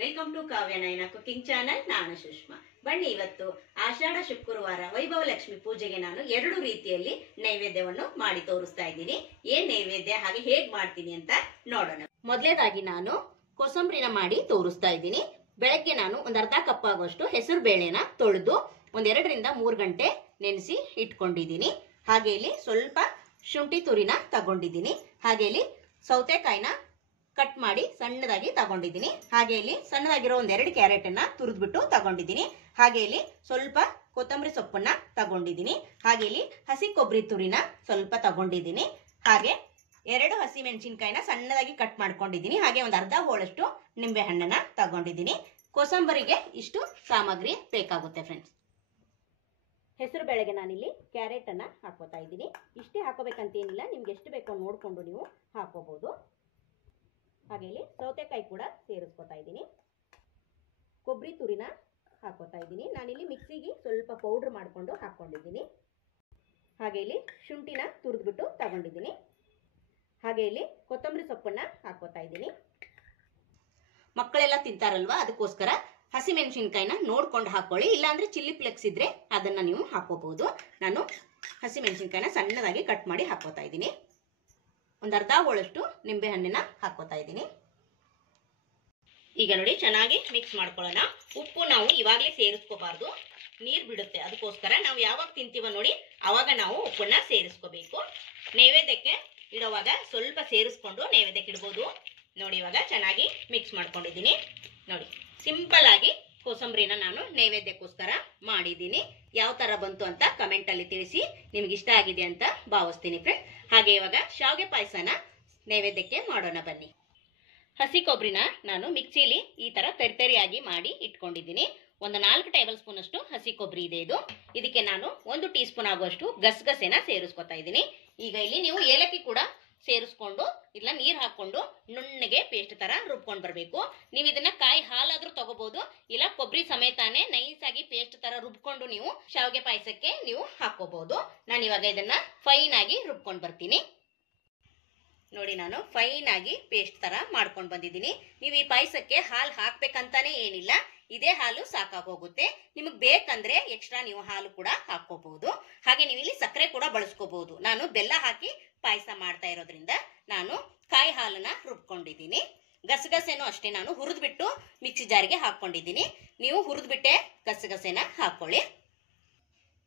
Welcome to Kavya Nayana cooking channel. ನಾನು ಸುಷ್ಮಾ. ಬನ್ನಿ, ಇವತ್ತು ಆಷಾಢ ಶುಕ್ರವಾರ ವೈಭವ ಲಕ್ಷ್ಮಿ ಪೂಜೆಗೆ ನಾನು 2 ರೀತಿಯಲ್ಲಿ ನೈವೇದ್ಯವನ್ನು ಮಾಡಿ ತೋರಿಸ್ತಾ ಇದ್ದೀನಿ. ಏನ್ ನೈವೇದ್ಯ ಹಾಗೆ ಹೇಗ್ ಮಾಡ್ತೀನಿ ಅಂತ ನೋಡೋಣ. ಮೊದಲನೇದಾಗಿ ನಾನು ಕೋಸಂಬರಿನ ಮಾಡಿ ತೋರಿಸ್ತಾ ಇದ್ದೀನಿ. ಬೆಳಗ್ಗೆ ನಾನು ಒಂದು ಅರ್ಧ ಕಪ್ ಆಗುವಷ್ಟು ಹೆಸರು ಬೇಳೆನ ತೊಳೆದು 1-2 ರಿಂದ 3 ಗಂಟೆ ನೆನೆಸಿ ಇಟ್ಕೊಂಡಿದ್ದೀನಿ. ಹಾಗೆ ಇಲ್ಲಿ ಸ್ವಲ್ಪ ಶುಂಠಿ ತುರಿನ ತಗೊಂಡಿದ್ದೀನಿ. ಹಾಗೆ ಇಲ್ಲಿ ಸೌತೆಕಾಯಿನ ಕಟ್ ಮಾಡಿ ಸಣ್ಣದಾಗಿ ತಗೊಂಡಿದ್ದೀನಿ. ಹಾಗೆ ಇಲ್ಲಿ ಸಣ್ಣದಾಗಿರೋ 1-2 ಕ್ಯಾರೆಟ್ ಅನ್ನ ತುರಿದ್ಬಿಟ್ಟು ತಗೊಂಡಿದ್ದೀನಿ. ಹಾಗೆ ಇಲ್ಲಿ ಸ್ವಲ್ಪ ಕೊತ್ತಂಬರಿ ಸೊಪ್ಪನ್ನ ತಗೊಂಡಿದ್ದೀನಿ. ಹಾಗೆ ಇಲ್ಲಿ ಹಸಿ ಕೊಬ್ಬರಿ ತುರಿನ ಸ್ವಲ್ಪ ತಗೊಂಡಿದ್ದೀನಿ. ಹಾಗೆ 2 ಹಸಿ ಮೆಣಸಿನಕಾಯಿನ ಸಣ್ಣದಾಗಿ ಕಟ್ ಮಾಡ್ಕೊಂಡಿದ್ದೀನಿ. ಹಾಗೆ ಒಂದು ಅರ್ಧ ಹೋಳಷ್ಟು ನಿಂಬೆ ಹಣ್ಣನ್ನ ತಗೊಂಡಿದ್ದೀನಿ. ಕೋಸಂಬರಿಗೆ ಇಷ್ಟು ಸಾಮಗ್ರಿ ಬೇಕಾಗುತ್ತೆ ಫ್ರೆಂಡ್ಸ್. ಹೆಸರು ಬೇಳೆಗೆ ನಾನಿಲ್ಲಿ ಕ್ಯಾರೆಟ್ ಅನ್ನ ಹಾಕೋತಾ ಇದ್ದೀನಿ. ಇಷ್ಟೇ ಹಾಕೋಬೇಕಂತ ಏನಿಲ್ಲ, ನಿಮ್ಗೆ ಎಷ್ಟು ಬೇಕೋ ನೋಡ್ಕೊಂಡು ನೀವು ಹಾಕೋಬಹುದು. ಹಾಗೆ ಇಲ್ಲಿ ಸೌತೆಕಾಯಿ ಕೂಡ ಸೇರಿಸ್ಕೊತಾ ಇದ್ದೀನಿ. ಕೊಬ್ಬರಿ ತುರಿನ ಹಾಕೋತಾ ಇದ್ದೀನಿ. ನಾನಿಲ್ಲಿ ಮಿಕ್ಸಿಗೆ ಸ್ವಲ್ಪ ಪೌಡರ್ ಮಾಡಿಕೊಂಡು ಹಾಕೊಂಡಿದ್ದೀನಿ. ಹಾಗೆ ಇಲ್ಲಿ ಶುಂಠಿನ ತುರಿದ್ಬಿಟ್ಟು ತಗೊಂಡಿದ್ದೀನಿ. ಹಾಗೆ ಇಲ್ಲಿ ಕೊತ್ತಂಬರಿ ಸೊಪ್ಪನ್ನ ಹಾಕೋತಾ ಇದ್ದೀನಿ. ಮಕ್ಕಳೆಲ್ಲ ತಿಂತಾರಲ್ವಾ, ಅದಕ್ಕೋಸ್ಕರ ಹಸಿ ಮೆಣಸಿನಕಾಯಿನ ನೋಡ್ಕೊಂಡು ಹಾಕೊಳ್ಳಿ. ಇಲ್ಲಾಂದ್ರೆ ಚಿಲ್ಲಿ ಫ್ಲೆಕ್ಸ್ ಇದ್ರೆ ಅದನ್ನ ನೀವು ಹಾಕೋಬಹುದು. ನಾನು ಹಸಿ ಮೆಣಸಿನಕಾಯಿನ ಸಣ್ಣದಾಗಿ ಕಟ್ ಮಾಡಿ ಹಾಕೋತಾ ಇದ್ದೀನಿ. ಒಂದು ಅರ್ಧ ಹೋಳಷ್ಟು ನಿಂಬೆ ಹಣ್ಣಿನ ಹಾಕೋತಾ ಇದ್ದೀನಿ. ಈಗ ನೋಡಿ, ಚೆನ್ನಾಗಿ ಮಿಕ್ಸ್ ಮಾಡ್ಕೊಳ್ಳೋಣ. ಉಪ್ಪು ನಾವು ಇವಾಗಲೇ ಸೇರಿಸ್ಕೋಬಾರ್ದು, ನೀರು ಬಿಡುತ್ತೆ. ಅದಕ್ಕೋಸ್ಕರ ನಾವು ಯಾವಾಗ ತಿಂತೀವ ನೋಡಿ ಅವಾಗ ನಾವು ಉಪ್ಪನ್ನ ಸೇರಿಸ್ಕೋಬೇಕು. ನೈವೇದ್ಯಕ್ಕೆ ಇಡುವಾಗ ಸ್ವಲ್ಪ ಸೇರಿಸ್ಕೊಂಡು ನೈವೇದ್ಯಕ್ಕೆ ಇಡ್ಬೋದು. ನೋಡಿ, ಇವಾಗ ಚೆನ್ನಾಗಿ ಮಿಕ್ಸ್ ಮಾಡ್ಕೊಂಡಿದ್ದೀನಿ. ನೋಡಿ, ಸಿಂಪಲ್ ಆಗಿ ಕೋಸಂಬರಿನ ನಾನು ನೈವೇದ್ಯಕ್ಕೋಸ್ಕರ ಮಾಡಿದ್ದೀನಿ. ಯಾವ ತರ ಬಂತು ಅಂತ ಕಮೆಂಟ್ ಅಲ್ಲಿ ತಿಳಿಸಿ. ನಿಮ್ಗೆ ಇಷ್ಟ ಆಗಿದೆ ಅಂತ ಭಾವಿಸ್ತೀನಿ ಫ್ರೆಂಡ್. ಹಾಗೆ ಇವಾಗ ಶಾವಿಗೆ ಪಾಯಸನ ನೈವೇದ್ಯಕ್ಕೆ ಮಾಡೋಣ ಬನ್ನಿ. ಹಸಿ ಕೊಬ್ಬರಿನ ನಾನು ಮಿಕ್ಸಿಲಿ ಈ ತರ ತರಿತರಿಯಾಗಿ ಮಾಡಿ ಇಟ್ಕೊಂಡಿದ್ದೀನಿ. ಒಂದು 4 ಟೇಬಲ್ ಸ್ಪೂನ್ ಅಷ್ಟು ಹಸಿ ಕೊಬ್ಬರಿ ಇದೆ ಇದು. ಇದಕ್ಕೆ ನಾನು 1 ಟೀ ಸ್ಪೂನ್ ಆಗುವಷ್ಟು ಗಸಗಸೆನ ಸೇರಿಸ್ಕೊತಾ ಇದ್ದೀನಿ. ಈಗ ಇಲ್ಲಿ ನೀವು ಏಲಕ್ಕಿ ಕೂಡ ಸೇರಿಸ್ಕೊಂಡು ಇಲ್ಲ ನೀರ್ ಹಾಕೊಂಡು ನುಣ್ಣಗೆ ಪೇಸ್ಟ್ ತರ ರುಬ್ಕೊಂಡು ಬರಬೇಕು. ನೀವು ಇದನ್ನ ಕಾಯಿ ಹಾಲಾದ್ರೂ ತಗೋಬಹುದು, ಇಲ್ಲ ಕೊಬ್ಬರಿ ಸಮೇತಾನೆ ನೈಸ್ ಆಗಿ ಪೇಸ್ಟ್ ತರ ರುಬ್ಕೊಂಡು ನೀವು ಶಾವಿಗೆ ಪಾಯಸಕ್ಕೆ ನೀವು ಹಾಕೋಬಹುದು. ನಾನು ಇವಾಗ ಇದನ್ನ ಫೈನ್ ಆಗಿ ರುಬ್ಕೊಂಡು ಬರ್ತೀನಿ. ನೋಡಿ, ನಾನು ಫೈನ್ ಆಗಿ ಪೇಸ್ಟ್ ತರ ಮಾಡ್ಕೊಂಡು ಬಂದಿದ್ದೀನಿ. ನೀವು ಈ ಪಾಯಸಕ್ಕೆ ಹಾಲು ಹಾಕ್ಬೇಕಂತಾನೆ ಏನಿಲ್ಲ, ಇದೇ ಹಾಲು ಸಾಕಾಗೋಗುತ್ತೆ. ನಿಮಗೆ ಬೇಕಂದ್ರೆ ಎಕ್ಸ್ಟ್ರಾ ನೀವು ಹಾಲು ಕೂಡ ಹಾಕೋಬಹುದು. ಹಾಗೆ ನೀವು ಇಲ್ಲಿ ಸಕ್ಕರೆ ಕೂಡ ಬಳಸ್ಕೋಬಹುದು. ನಾನು ಬೆಲ್ಲ ಹಾಕಿ ಪಾಯಸ ಮಾಡ್ತಾ ಇರೋದ್ರಿಂದ ನಾನು ಕಾಯಿ ಹಾಲನ್ನ ರುಬ್ಕೊಂಡಿದ್ದೀನಿ. ಗಸಗಸೆನೂ ಅಷ್ಟೇ ನಾನು ಹುರಿದ್ಬಿಟ್ಟು ಮಿಕ್ಸಿ ಜಾರಿಗೆ ಹಾಕೊಂಡಿದ್ದೀನಿ. ನೀವು ಹುರಿದ್ಬಿಟ್ಟೆ ಗಸಗಸೆನ ಹಾಕೊಳ್ಳಿ.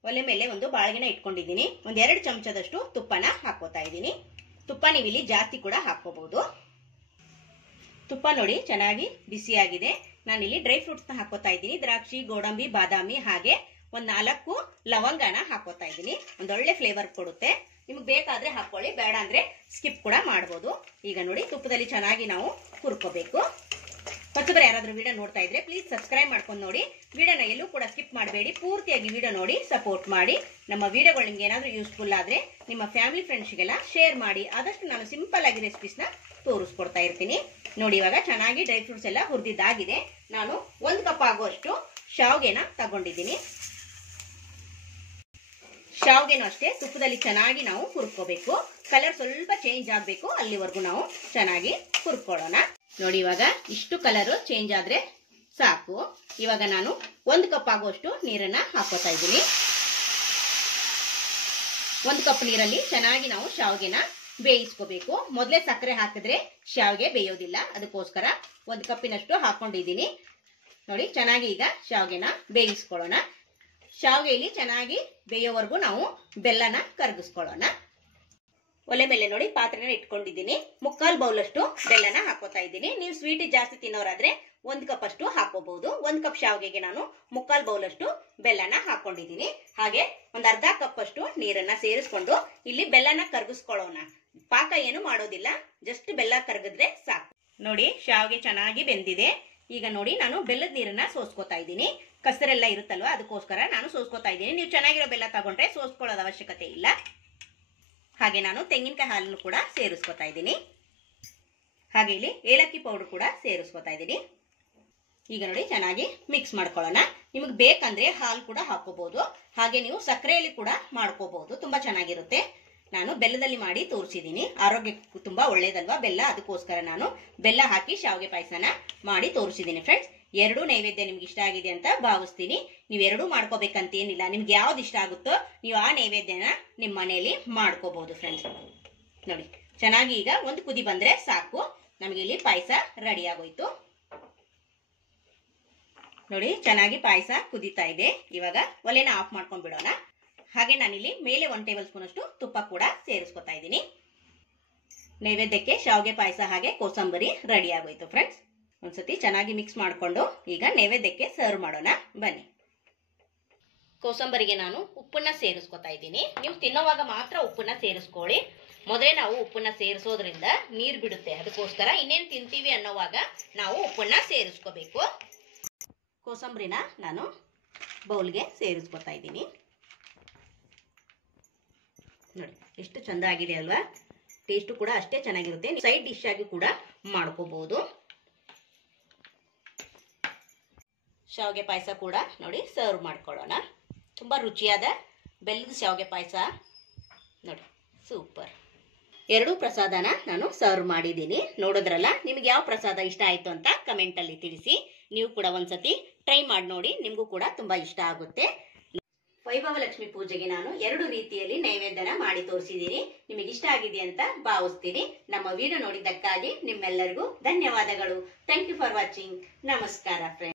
ಒಲೆ ಮೇಲೆ ಒಂದು ಬಾಳೆಗಿನ ಇಟ್ಕೊಂಡಿದ್ದೀನಿ. 1-2 ಚಮಚದಷ್ಟು ತುಪ್ಪನ ಹಾಕೋತಾ ಇದ್ದೀನಿ. ತುಪ್ಪ ನೀವು ಇಲ್ಲಿ ಜಾಸ್ತಿ ಕೂಡ ಹಾಕೋಬಹುದು. ತುಪ್ಪ ನೋಡಿ ಚೆನ್ನಾಗಿ ಬಿಸಿಯಾಗಿದೆ. ನಾನಿಲ್ಲಿ ಡ್ರೈ ಫ್ರೂಟ್ಸ್ ನ ಹಾಕೋತಾ ಇದ್ದೀನಿ. ದ್ರಾಕ್ಷಿ, ಗೋಡಂಬಿ, ಬಾದಾಮಿ ಹಾಗೆ 4 ಲವಂಗನ ಹಾಕೋತಾ ಇದ್ದೀನಿ. ಒಂದೊಳ್ಳೆ ಫ್ಲೇವರ್ ಕೊಡುತ್ತೆ. ನಿಮ್ಗೆ ಬೇಕಾದ್ರೆ ಹಾಕೊಳ್ಳಿ, ಬೇಡ ಅಂದ್ರೆ ಸ್ಕಿಪ್ ಕೂಡ ಮಾಡಬಹುದು. ಈಗ ನೋಡಿ, ತುಪ್ಪದಲ್ಲಿ ಚೆನ್ನಾಗಿ ನಾವು ಹುರ್ಕೋಬೇಕು. ಹೊಸಬರು ಯಾರಾದ್ರೂ ವಿಡಿಯೋ ನೋಡ್ತಾ ಇದ್ರೆ ಪ್ಲೀಸ್ ಸಬ್ಸ್ಕ್ರೈಬ್ ಮಾಡ್ಕೊಂಡು ನೋಡಿ. ವಿಡಿಯೋನ ಎಲ್ಲೂ ಕೂಡ ಸ್ಕಿಪ್ ಮಾಡಬೇಡಿ, ಪೂರ್ತಿಯಾಗಿ ವಿಡಿಯೋ ನೋಡಿ ಸಪೋರ್ಟ್ ಮಾಡಿ. ನಮ್ಮ ವಿಡಿಯೋಗಳು ನಿಮ್ಗೆ ಏನಾದ್ರೂ ಯೂಸ್ಫುಲ್ ಆದ್ರೆ ನಿಮ್ಮ ಫ್ಯಾಮಿಲಿ ಫ್ರೆಂಡ್ಸ್ಗೆಲ್ಲ ಶೇರ್ ಮಾಡಿ. ಆದಷ್ಟು ನಾನು ಸಿಂಪಲ್ ಆಗಿ ರೆಸಿಪೀಸ್ ನ ತೋರಿಸ್ಕೊಡ್ತಾ ಇರ್ತೀನಿ. ನೋಡಿ, ಇವಾಗ ಚೆನ್ನಾಗಿ ಡ್ರೈ ಫ್ರೂಟ್ಸ್ ಎಲ್ಲ ಹುರಿದಿದ್ದಾಗಿದೆ. ನಾನು 1 ಕಪ್ ಆಗುವಷ್ಟು ಶಾವಿಗೆನ ತಗೊಂಡಿದ್ದೀನಿ. ಶಾವಿಗೆನೂ ಅಷ್ಟೇ ತುಪ್ಪದಲ್ಲಿ ಚೆನ್ನಾಗಿ ನಾವು ಹುರ್ಕೋಬೇಕು. ಕಲರ್ ಸ್ವಲ್ಪ ಚೇಂಜ್ ಆಗಬೇಕು, ಅಲ್ಲಿವರೆಗೂ ನಾವು ಚೆನ್ನಾಗಿ ಹುರ್ಕೊಳ್ಳೋಣ. ನೋಡಿ, ಇವಾಗ ಇಷ್ಟು ಕಲರ್ ಚೇಂಜ್ ಆದ್ರೆ ಸಾಕು. ಇವಾಗ ನಾನು 1 ಕಪ್ ಆಗುವಷ್ಟು ನೀರನ್ನ ಹಾಕೋತಾ ಇದ್ದೀನಿ. 1 ಕಪ್ ನೀರಲ್ಲಿ ಚೆನ್ನಾಗಿ ನಾವು ಶಾವಿಗೆನ ಬೇಯಿಸ್ಕೋಬೇಕು. ಮೊದಲೇ ಸಕ್ಕರೆ ಹಾಕಿದ್ರೆ ಶಾವಿಗೆ ಬೇಯೋದಿಲ್ಲ, ಅದಕ್ಕೋಸ್ಕರ 1 ಕಪ್ಪಿನಷ್ಟು ಹಾಕೊಂಡಿದ್ದೀನಿ. ನೋಡಿ, ಚೆನ್ನಾಗಿ ಈಗ ಶಾವಿಗೆನ ಬೇಯಿಸ್ಕೊಳ್ಳೋಣ. ಶಾವಿಗೆಯಲ್ಲಿ ಚೆನ್ನಾಗಿ ಬೇಯೋವರೆಗೂ ನಾವು ಬೆಲ್ಲನ ಕರಗಿಸ್ಕೊಳ್ಳೋಣ. ಒಲೆ ಮೇಲೆ ನೋಡಿ ಪಾತ್ರೆನ ಇಟ್ಕೊಂಡಿದ್ದೀನಿ. 3/4 ಬೌಲ್ ಅಷ್ಟು ಬೆಲ್ಲನ ಹಾಕೋತಾ ಇದ್ದೀನಿ. ನೀವು ಸ್ವೀಟ್ ಜಾಸ್ತಿ ತಿನ್ನೋರಾದ್ರೆ 1 ಕಪ್ ಅಷ್ಟು ಹಾಕೋಬಹುದು. 1 ಕಪ್ ಶಾವಿಗೆಗೆ ನಾನು 3/4 ಬೌಲ್ ಅಷ್ಟು ಬೆಲ್ಲನ ಹಾಕೊಂಡಿದ್ದೀನಿ. ಹಾಗೆ ಒಂದು ಅರ್ಧ ಕಪ್ ಅಷ್ಟು ನೀರನ್ನ ಸೇರಿಸ್ಕೊಂಡು ಇಲ್ಲಿ ಬೆಲ್ಲನ ಕರಗಿಸ್ಕೊಳ್ಳೋಣ. ಪಾಕ ಏನು ಮಾಡೋದಿಲ್ಲ, ಜಸ್ಟ್ ಬೆಲ್ಲ ಕರಗಿದ್ರೆ ಸಾಕು. ನೋಡಿ, ಶಾವಿಗೆ ಚೆನ್ನಾಗಿ ಬೆಂದಿದೆ. ಈಗ ನೋಡಿ, ನಾನು ಬೆಲ್ಲದ ನೀರನ್ನ ಸೋಸ್ಕೋತಾ ಇದ್ದೀನಿ. ಕಸರೆಲ್ಲ ಇರುತ್ತಲ್ವಾ, ಅದಕ್ಕೋಸ್ಕರ ನಾನು ಸೋಸ್ಕೋತಾ ಇದ್ದೀನಿ. ನೀವು ಚೆನ್ನಾಗಿರೋ ಬೆಲ್ಲ ತಗೊಂಡ್ರೆ ಸೋಸ್ಕೊಳ್ಳೋದ ಅವಶ್ಯಕತೆ ಇಲ್ಲ. ಹಾಗೆ ನಾನು ತೆಂಗಿನಕಾಯಿ ಹಾಲನ್ನು ಕೂಡ ಸೇರಿಸ್ಕೊತಾ ಇದ್ದೀನಿ. ಹಾಗೆ ಇಲ್ಲಿ ಏಲಕ್ಕಿ ಪೌಡರ್ ಕೂಡ ಸೇರಿಸ್ಕೊತಾ ಇದ್ದೀನಿ. ಈಗ ನೋಡಿ, ಚೆನ್ನಾಗಿ ಮಿಕ್ಸ್ ಮಾಡ್ಕೊಳ್ಳೋಣ. ನಿಮಗೆ ಬೇಕಂದ್ರೆ ಹಾಲು ಕೂಡ ಹಾಕೋಬಹುದು. ಹಾಗೆ ನೀವು ಸಕ್ಕರೆಯಲ್ಲಿ ಕೂಡ ಮಾಡ್ಕೋಬಹುದು, ತುಂಬಾ ಚೆನ್ನಾಗಿರುತ್ತೆ. ನಾನು ಬೆಲ್ಲದಲ್ಲಿ ಮಾಡಿ ತೋರಿಸಿದ್ದೀನಿ. ಆರೋಗ್ಯಕ್ಕೆ ತುಂಬಾ ಒಳ್ಳೇದಲ್ವಾ ಬೆಲ್ಲ, ಅದಕ್ಕೋಸ್ಕರ ನಾನು ಬೆಲ್ಲ ಹಾಕಿ ಶಾವಿಗೆ ಪಾಯಸನ ಮಾಡಿ ತೋರಿಸಿದ್ದೀನಿ ಫ್ರೆಂಡ್ಸ್. ಎರಡು ನೈವೇದ್ಯ ನಿಮ್ಗೆ ಇಷ್ಟ ಆಗಿದೆ ಅಂತ ಭಾವಿಸ್ತೀನಿ. ನೀವು ಎರಡೂ ಮಾಡ್ಕೋಬೇಕಂತೇನಿಲ್ಲ, ನಿಮ್ಗೆ ಯಾವ್ದು ಇಷ್ಟ ಆಗುತ್ತೋ ನೀವು ಆ ನೈವೇದ್ಯನ ನಿಮ್ಮ ಮನೆಯಲ್ಲಿ ಮಾಡ್ಕೋಬಹುದು ಫ್ರೆಂಡ್ಸ್. ನೋಡಿ ಚೆನ್ನಾಗಿ ಈಗ ಒಂದು ಕುದಿ ಬಂದ್ರೆ ಸಾಕು, ನಮಗೆ ಇಲ್ಲಿ ಪಾಯಸ ರೆಡಿ ಆಗೋಯ್ತು. ನೋಡಿ ಚೆನ್ನಾಗಿ ಪಾಯಸ ಕುದೀತಾ ಇದೆ. ಇವಾಗ ಒಲೆನ ಆಫ್ ಮಾಡ್ಕೊಂಡ್ ಬಿಡೋಣ. ಹಾಗೆ ನಾನಿಲ್ಲಿ ಮೇಲೆ 1 ಟೇಬಲ್ ಸ್ಪೂನ್ ಅಷ್ಟು ತುಪ್ಪ ಕೂಡ ಸೇರಿಸ್ಕೊತಾ ಇದ್ದೀನಿ. ನೈವೇದ್ಯಕ್ಕೆ ಶಾವಿಗೆ ಪಾಯಸ ಹಾಗೆ ಕೋಸಂಬರಿ ರೆಡಿ ಆಗೋಯ್ತು ಫ್ರೆಂಡ್ಸ್. ಒಂದ್ಸತಿ ಚೆನ್ನಾಗಿ ಮಿಕ್ಸ್ ಮಾಡಿಕೊಂಡು ಈಗ ನೈವೇದ್ಯಕ್ಕೆ ಸರ್ವ್ ಮಾಡೋಣ ಬನ್ನಿ. ಕೋಸಂಬರಿಗೆ ನಾನು ಉಪ್ಪನ್ನ ಸೇರಿಸ್ಕೊತಾ ಇದ್ದೀನಿ. ನೀವು ತಿನ್ನೋವಾಗ ಮಾತ್ರ ಉಪ್ಪನ್ನ ಸೇರಿಸ್ಕೊಳ್ಳಿ. ಮೊದಲೇ ನಾವು ಉಪ್ಪನ್ನ ಸೇರಿಸೋದ್ರಿಂದ ನೀರು ಬಿಡುತ್ತೆ, ಅದಕ್ಕೋಸ್ಕರ ಇನ್ನೇನು ತಿಂತೀವಿ ಅನ್ನೋವಾಗ ನಾವು ಉಪ್ಪನ್ನ ಸೇರಿಸ್ಕೋಬೇಕು. ಕೋಸಂಬರಿನ ನಾನು ಬೌಲ್ಗೆ ಸೇರಿಸ್ಕೊತಾ ಇದ್ದೀನಿ. ನೋಡಿ ಎಷ್ಟು ಚಂದ ಆಗಿದೆ ಅಲ್ವಾ, ಟೇಸ್ಟು ಕೂಡ ಅಷ್ಟೇ ಚೆನ್ನಾಗಿರುತ್ತೆ. ಸೈಡ್ ಡಿಶ್ ಆಗಿ ಕೂಡ ಮಾಡ್ಕೋಬಹುದು. ಶಾವಿಗೆ ಪಾಯಸ ಕೂಡ ನೋಡಿ ಸರ್ವ್ ಮಾಡ್ಕೊಳ್ಳೋಣ. ತುಂಬಾ ರುಚಿಯಾದ ಬೆಲ್ಲದ ಶಾವಿಗೆ ಪಾಯಸ ನೋಡಿ, ಸೂಪರ್. ಎರಡೂ ಪ್ರಸಾದನ ನಾನು ಸರ್ವ್ ಮಾಡಿದ್ದೀನಿ. ನೋಡೋದ್ರಲ್ಲ, ನಿಮ್ಗೆ ಯಾವ ಪ್ರಸಾದ ಇಷ್ಟ ಆಯ್ತು ಅಂತ ಕಮೆಂಟ್ ಅಲ್ಲಿ ತಿಳಿಸಿ. ನೀವು ಕೂಡ ಒಂದ್ಸತಿ ಟ್ರೈ ಮಾಡಿ ನೋಡಿ, ನಿಮ್ಗೂ ಕೂಡ ತುಂಬಾ ಇಷ್ಟ ಆಗುತ್ತೆ. ವೈಭವ ಲಕ್ಷ್ಮಿ ಪೂಜೆಗೆ ನಾನು 2 ರೀತಿಯಲ್ಲಿ ನೈವೇದ್ಯನ ಮಾಡಿ ತೋರಿಸಿದ್ದೀನಿ. ನಿಮಗೆ ಇಷ್ಟ ಆಗಿದೆ ಅಂತ ಭಾವಿಸ್ತೀನಿ. ನಮ್ಮ ವಿಡಿಯೋ ನೋಡಿದ್ದಕ್ಕಾಗಿ ನಿಮ್ಮೆಲ್ಲರಿಗೂ ಧನ್ಯವಾದಗಳು. Thank you for watching. ನಮಸ್ಕಾರ ಫ್ರೆಂಡ್ಸ್.